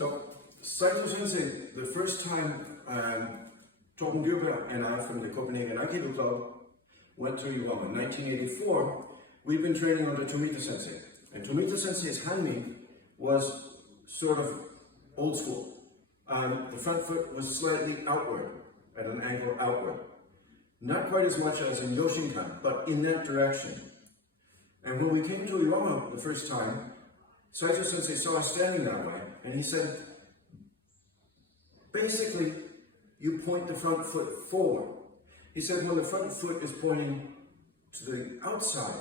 So, Saito Sensei, the first time Torben Gilbert and I from the Copenhagen Aikido Club went to Iwama in 1984, we've been training under Tomita Sensei. And Tomita Sensei's Hanmi was sort of old school. The front foot was slightly outward, at an angle outward. Not quite as much as in Yoshinkan, but in that direction. And when we came to Iwama the first time, Saito Sensei saw us standing that way, and he said, basically, you point the front foot forward. He said when the front foot is pointing to the outside,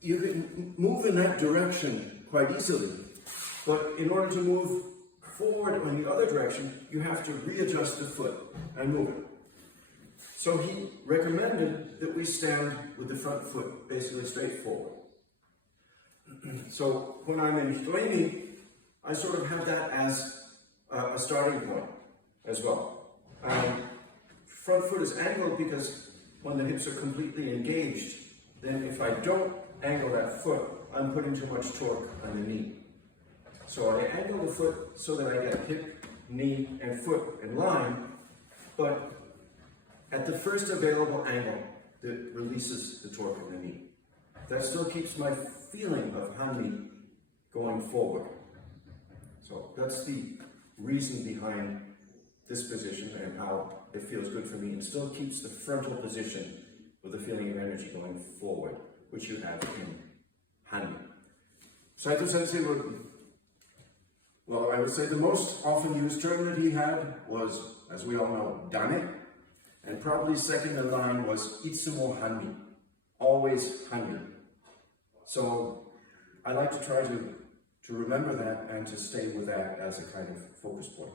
you can move in that direction quite easily. But in order to move forward in the other direction, you have to readjust the foot and move it. So he recommended that we stand with the front foot basically straight forward. So when I'm in Hitoimi, I sort of have that as a starting point as well. Front foot is angled because when the hips are completely engaged, then if I don't angle that foot, I'm putting too much torque on the knee. So I angle the foot so that I get hip, knee, and foot in line, but at the first available angle that releases the torque in the knee. That still keeps my feeling of hamni going forward. So that's the reason behind this position and how it feels good for me. It still keeps the frontal position with a feeling of energy going forward, which you have in Hanmi. Saito Sensei would, well, I would say the most often used term that he had was, as we all know, dane, and probably second in line was itsumo Hanmi, always Hanmi. So I like to try to remember that and to stay with that as a kind of focus point.